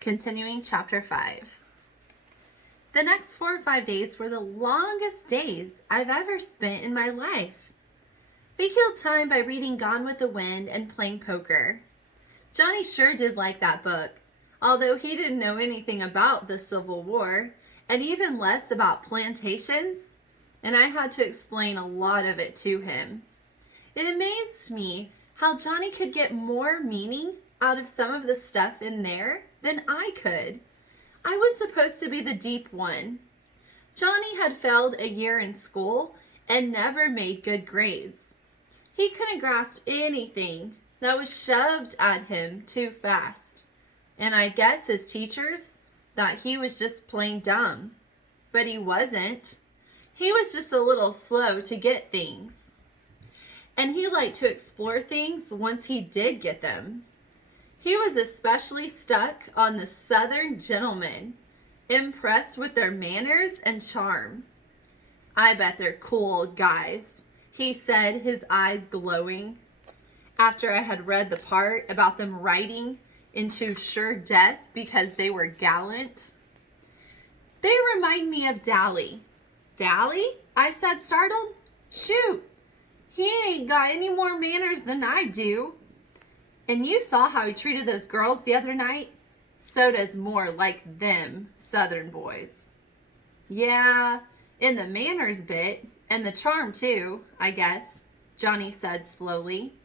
Continuing chapter 5. The next 4 or 5 days were the longest days I've ever spent in my life. We killed time by reading Gone with the Wind and playing poker. Johnny sure did like that book, although he didn't know anything about the Civil War, and even less about plantations, and I had to explain a lot of it to him. It amazed me how Johnny could get more meaning out of some of the stuff in there than I could. I was supposed to be the deep one. Johnny had failed a year in school and never made good grades. He couldn't grasp anything that was shoved at him too fast. And I guess his teachers thought he was just plain dumb. But he wasn't. He was just a little slow to get things. And he liked to explore things once he did get them. He was especially stuck on the Southern gentlemen, impressed with their manners and charm. "I bet they're cool guys," he said, his eyes glowing, after I had read the part about them riding into sure death because they were gallant. "They remind me of Dally." "Dally?" I said, startled. "Shoot, he ain't got any more manners than I do. And you saw how he treated those girls the other night? Soda's more like them Southern boys." "Yeah, in the manners bit, and the charm too, I guess," Johnny said slowly.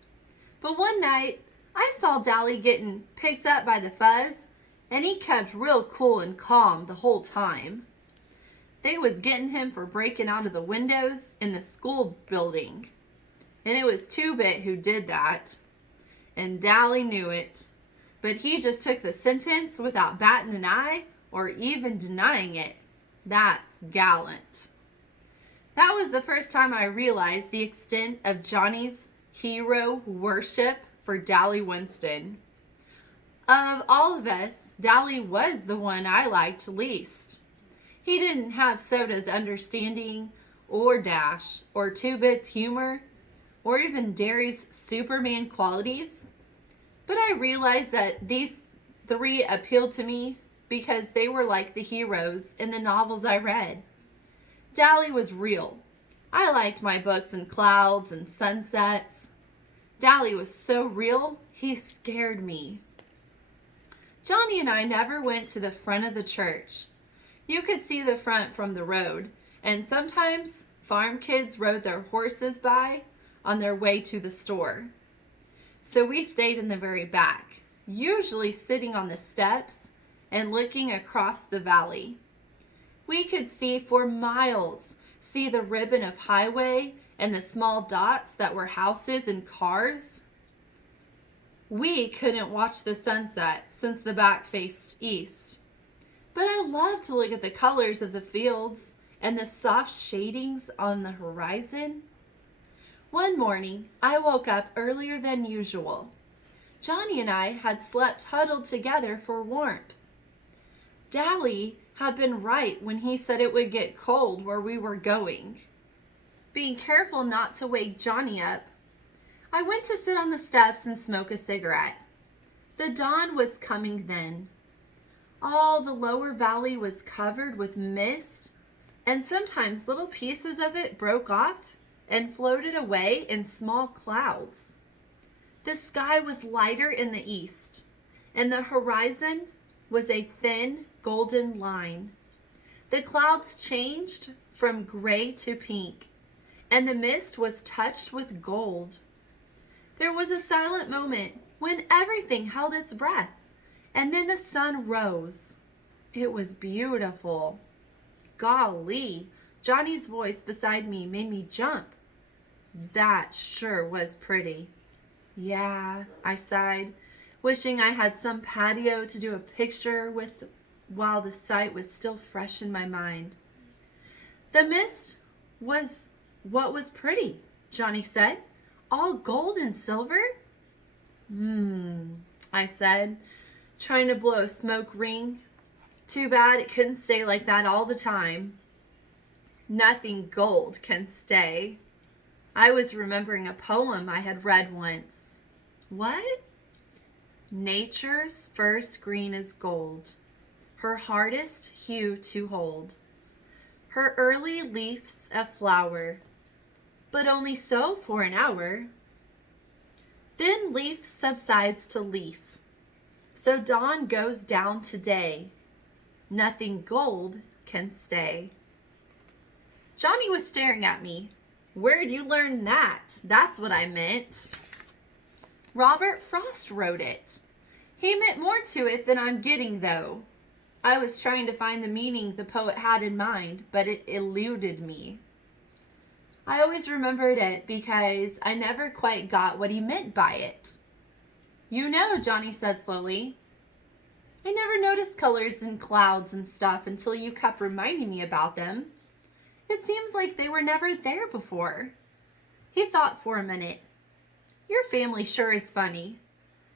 "But one night, I saw Dally getting picked up by the fuzz, and he kept real cool and calm the whole time. They was getting him for breaking out of the windows in the school building, and it was Two-Bit who did that. And Dally knew it, but he just took the sentence without batting an eye or even denying it. That's gallant." That was the first time I realized the extent of Johnny's hero worship for Dally Winston. Of all of us, Dally was the one I liked least. He didn't have Soda's understanding or dash or Two-Bit's humor or even Derry's Superman qualities. But I realized that these three appealed to me because they were like the heroes in the novels I read. Dally was real. I liked my books in clouds and sunsets. Dally was so real, he scared me. Johnny and I never went to the front of the church. You could see the front from the road, and sometimes farm kids rode their horses by on their way to the store. So we stayed in the very back, usually sitting on the steps and looking across the valley. We could see for miles, see the ribbon of highway and the small dots that were houses and cars. We couldn't watch the sunset since the back faced east. But I loved to look at the colors of the fields and the soft shadings on the horizon. One morning, I woke up earlier than usual. Johnny and I had slept huddled together for warmth. Dally had been right when he said it would get cold where we were going. Being careful not to wake Johnny up, I went to sit on the steps and smoke a cigarette. The dawn was coming then. All the lower valley was covered with mist, and sometimes little pieces of it broke off and floated away in small clouds. The sky was lighter in the east, and the horizon was a thin golden line. The clouds changed from gray to pink, and the mist was touched with gold. There was a silent moment when everything held its breath, and then the sun rose. It was beautiful. Golly, Johnny's voice beside me made me jump. That sure was pretty. "Yeah," I sighed, wishing I had some patio to do a picture with while the sight was still fresh in my mind. "The mist was what was pretty," Johnny said. "All gold and silver?" I said, trying to blow a smoke ring. Too bad it couldn't stay like that all the time. Nothing gold can stay. I was remembering a poem I had read once. What? Nature's first green is gold, her hardest hue to hold. Her early leaf's a flower, but only so for an hour. Then leaf subsides to leaf, so dawn goes down to day. Nothing gold can stay. Johnny was staring at me. Where'd you learn that? That's what I meant. Robert Frost wrote it. He meant more to it than I'm getting, though. I was trying to find the meaning the poet had in mind, but it eluded me. I always remembered it because I never quite got what he meant by it. You know, Johnny said slowly, I never noticed colors in clouds and stuff until you kept reminding me about them. It seems like they were never there before. He thought for a minute. Your family sure is funny.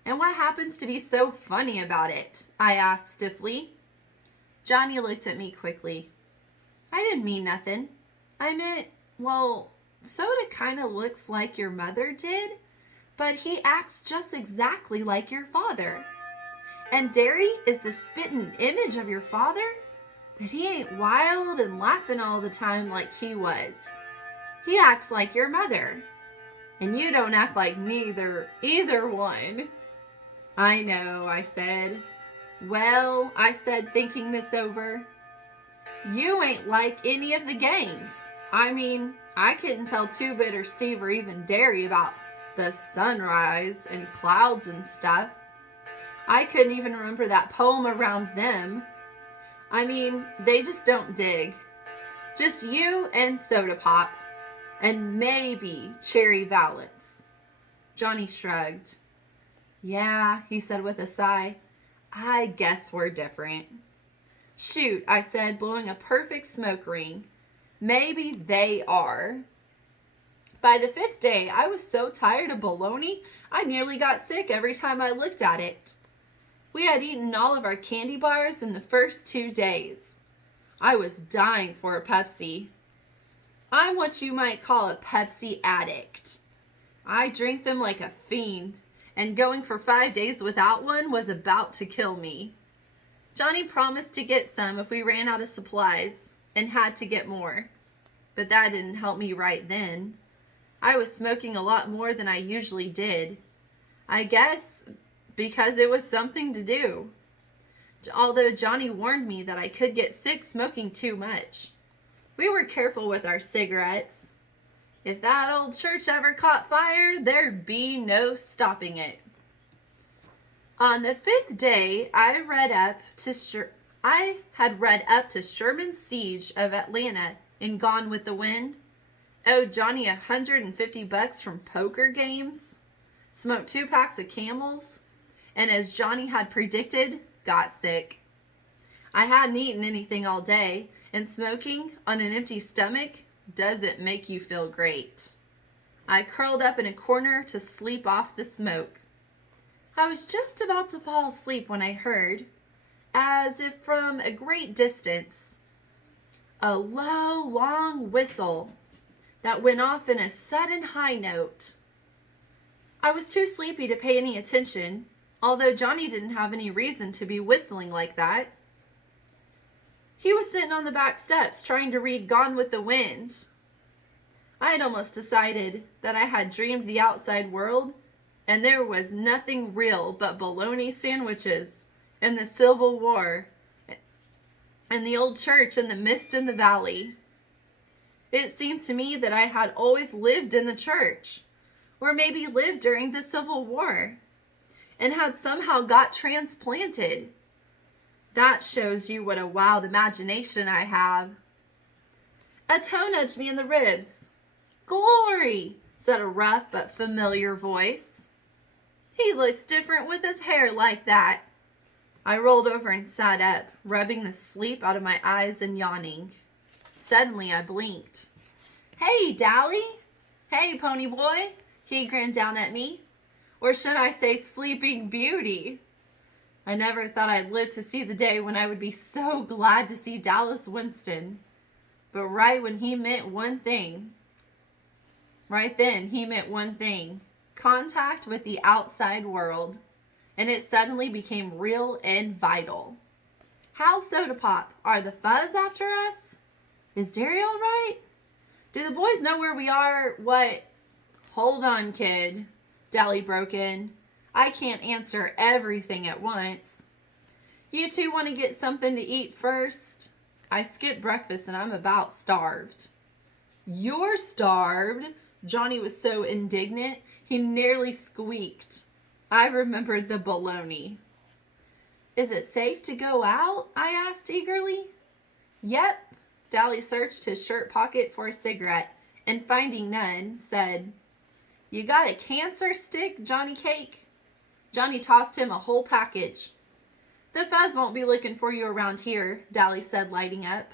And what happens to be so funny about it? I asked stiffly. Johnny looked at me quickly. I didn't mean nothing. I meant, well, Soda kind of looks like your mother did, but he acts just exactly like your father. And Derry is the spittin' image of your father, but he ain't wild and laughing all the time like he was. He acts like your mother, and you don't act like either one. I know, I said. Well, I said, thinking this over, you ain't like any of the gang. I mean, I couldn't tell Two-Bit or Steve or even Derry about the sunrise and clouds and stuff. I couldn't even remember that poem around them. I mean, they just don't dig. Just you and Soda Pop, and maybe Cherry Valance. Johnny shrugged. Yeah, he said with a sigh. I guess we're different. Shoot, I said, blowing a perfect smoke ring. Maybe they are. By the 5th day, I was so tired of bologna, I nearly got sick every time I looked at it. We had eaten all of our candy bars in the first 2 days. I was dying for a Pepsi. I'm what you might call a Pepsi addict. I drink them like a fiend, and going for 5 days without one was about to kill me. Johnny promised to get some if we ran out of supplies, and had to get more. But that didn't help me right then. I was smoking a lot more than I usually did. I guess because it was something to do. Although Johnny warned me that I could get sick smoking too much. We were careful with our cigarettes. If that old church ever caught fire, there'd be no stopping it. On the 5th day, I had read up to Sherman's siege of Atlanta in Gone with the Wind. Owed Johnny $150 from poker games. Smoked 2 packs of Camels. And as Johnny had predicted, got sick. I hadn't eaten anything all day, and smoking on an empty stomach doesn't make you feel great. I curled up in a corner to sleep off the smoke. I was just about to fall asleep when I heard, as if from a great distance, a low, long whistle that went off in a sudden high note. I was too sleepy to pay any attention, although Johnny didn't have any reason to be whistling like that. He was sitting on the back steps trying to read Gone with the Wind. I had almost decided that I had dreamed the outside world and there was nothing real but bologna sandwiches and the Civil War and the old church and the mist in the valley. It seemed to me that I had always lived in the church, or maybe lived during the Civil War, and had somehow got transplanted. That shows you what a wild imagination I have. A toe nudged me in the ribs. "Glory," said a rough but familiar voice. "He looks different with his hair like that." I rolled over and sat up, rubbing the sleep out of my eyes and yawning. Suddenly I blinked. "Hey, Dally." "Hey, pony boy." He grinned down at me. Or should I say Sleeping Beauty? I never thought I'd live to see the day when I would be so glad to see Dallas Winston. But right then he meant one thing. Contact with the outside world. and it suddenly became real and vital. How's Soda Pop? Are the Fuzz after us? Is Derry all right? Do the boys know where we are? What? Hold on, kid. Dally broke in. I can't answer everything at once. You two want to get something to eat first? I skipped breakfast and I'm about starved. You're starved? Johnny was so indignant, he nearly squeaked. I remembered the baloney. Is it safe to go out? I asked eagerly. Yep. Dally searched his shirt pocket for a cigarette and finding none, said, You got a cancer stick, Johnny Cake? Johnny tossed him a whole package. The Fuzz won't be looking for you around here, Dally said, lighting up.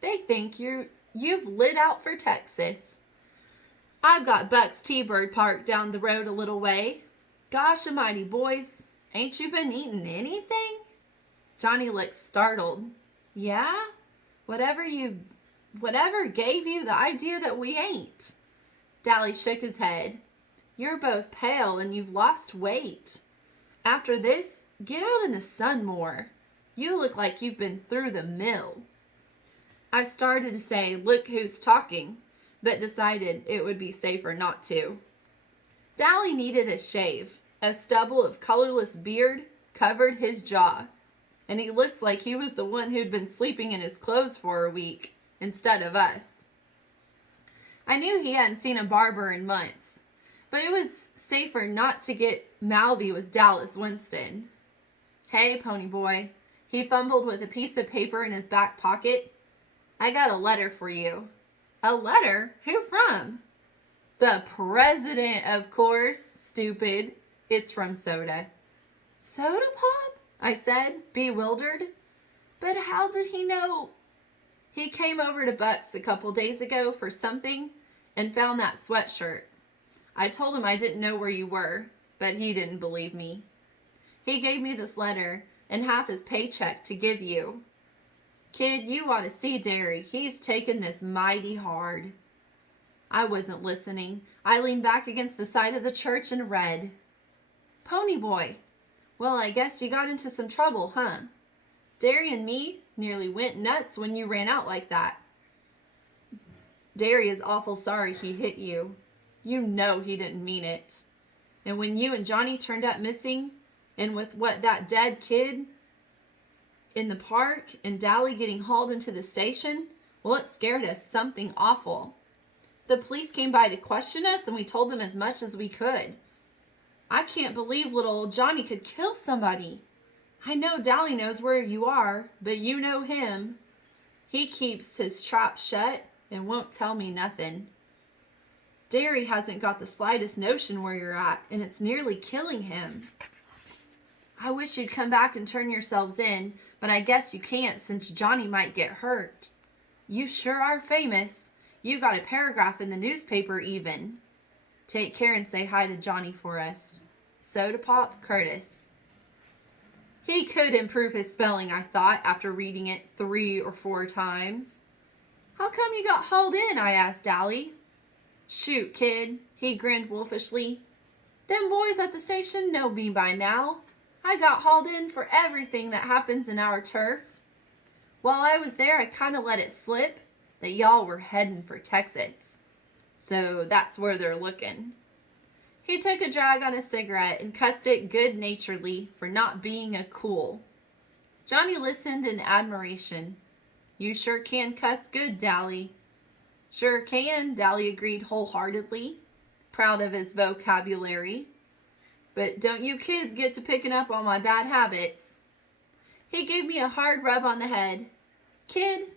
They think you've lit out for Texas. I've got Buck's T-Bird parked down the road a little way. Gosh almighty, boys, ain't you been eating anything? Johnny looked startled. Yeah? Whatever gave you the idea that we ain't? Dally shook his head. You're both pale and you've lost weight. After this, get out in the sun more. You look like you've been through the mill. I started to say, look who's talking, but decided it would be safer not to. Dally needed a shave. A stubble of colorless beard covered his jaw, and he looked like he was the one who'd been sleeping in his clothes for a week, instead of us. I knew he hadn't seen a barber in months, but it was safer not to get mouthy with Dallas Winston. Hey, pony boy. He fumbled with a piece of paper in his back pocket. I got a letter for you. A letter? Who from? The president, of course, stupid. It's from Soda. Soda Pop? I said, bewildered. But how did he know? He came over to Buck's a couple days ago for something and found that sweatshirt. I told him I didn't know where you were, but he didn't believe me. He gave me this letter and half his paycheck to give you. Kid, you ought to see Derry. He's taken this mighty hard. I wasn't listening. I leaned back against the side of the church and read. Pony boy. Well, I guess you got into some trouble, huh? Derry and me nearly went nuts when you ran out like that. Derry is awful sorry he hit you. You know he didn't mean it. And when you and Johnny turned up missing, and with that dead kid in the park and Dally getting hauled into the station, well, it scared us something awful. The police came by to question us and we told them as much as we could. I can't believe little old Johnny could kill somebody. I know Dally knows where you are, but you know him. He keeps his trap shut and won't tell me nothing. Derry hasn't got the slightest notion where you're at, and it's nearly killing him. I wish you'd come back and turn yourselves in, but I guess you can't since Johnny might get hurt. You sure are famous. You got a paragraph in the newspaper even. Take care and say hi to Johnny for us. Soda Pop Curtis. He could improve his spelling, I thought, after reading it 3 or 4 times. How come you got hauled in? I asked Dally. Shoot, kid, he grinned wolfishly. Them boys at the station know me by now. I got hauled in for everything that happens in our turf. While I was there, I kind of let it slip that y'all were heading for Texas. So that's where they're looking. He took a drag on his cigarette and cussed it good-naturedly for not being a cool. Johnny listened in admiration. You sure can cuss good, Dally. Sure can, Dally agreed wholeheartedly, proud of his vocabulary. But don't you kids get to picking up on my bad habits. He gave me a hard rub on the head. Kid,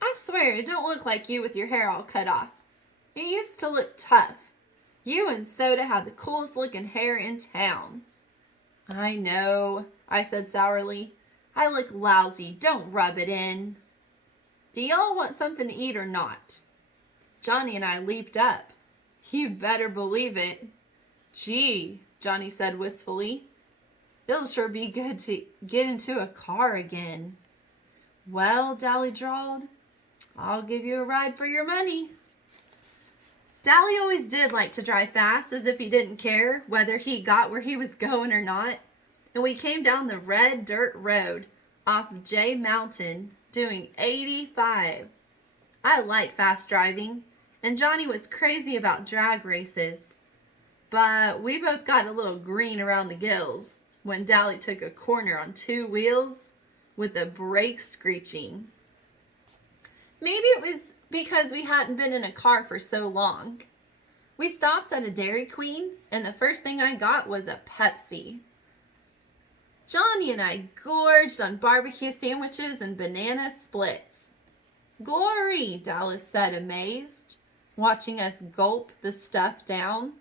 I swear it don't look like you with your hair all cut off. You used to look tough. You and Soda had the coolest looking hair in town. I know, I said sourly. I look lousy. Don't rub it in. Do y'all want something to eat or not? Johnny and I leaped up. You better believe it. Gee, Johnny said wistfully. It'll sure be good to get into a car again. Well, Dally drawled, I'll give you a ride for your money. Dally always did like to drive fast, as if he didn't care whether he got where he was going or not. and we came down the red dirt road off of J Mountain doing 85. I like fast driving, and Johnny was crazy about drag races. But we both got a little green around the gills when Dally took a corner on two wheels with the brakes screeching. Maybe it was because we hadn't been in a car for so long. We stopped at a Dairy Queen, and the first thing I got was a Pepsi. Johnny and I gorged on barbecue sandwiches and banana splits. "Glory," Dallas said, amazed, watching us gulp the stuff down.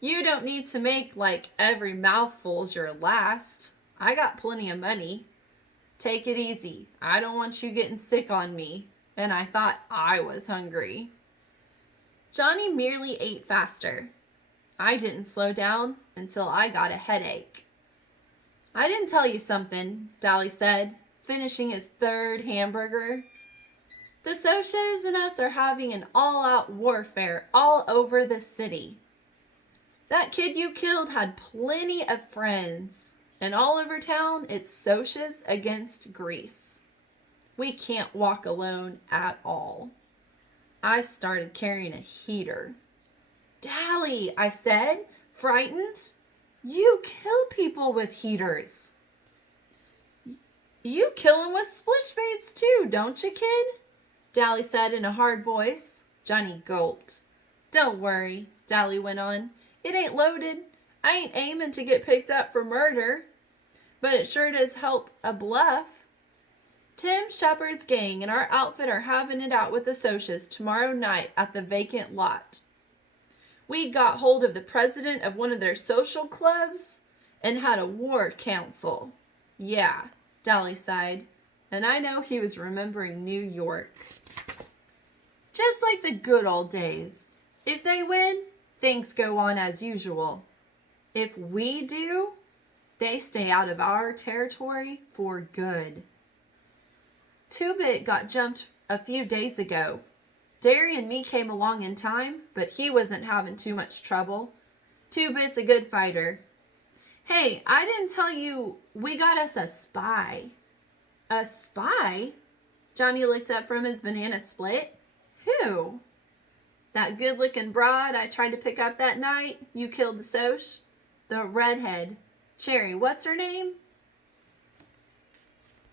"You don't need to make like every mouthful's your last. I got plenty of money. Take it easy. I don't want you getting sick on me." And I thought I was hungry. Johnny merely ate faster. I didn't slow down until I got a headache. "I didn't tell you something," Dolly said, finishing his third hamburger. "The Socias and us are having an all-out warfare all over the city. That kid you killed had plenty of friends, and all over town it's Socias against Grease. We can't walk alone at all." I started carrying a heater. "Dally," I said, frightened, "you kill people with heaters." "You kill them with splitchbaits too, don't you, kid?" Dally said in a hard voice. Johnny gulped. "Don't worry," Dally went on. "It ain't loaded. I ain't aiming to get picked up for murder. But it sure does help a bluff. Tim Shepard's gang and our outfit are having it out with the Socias tomorrow night at the vacant lot. We got hold of the president of one of their social clubs and had a war council." "Yeah," Dally sighed, and I know he was remembering New York. Just like the good old days. If they win, things go on as usual. If we do, they stay out of our territory for good. Two-Bit got jumped a few days ago. Derry and me came along in time, but he wasn't having too much trouble. Two-Bit's a good fighter. Hey, I didn't tell you we got us a spy." "A spy?" Johnny looked up from his banana split. "Who?" "That good-looking broad I tried to pick up that night you killed the Soch. The redhead. Cherry, what's her name?"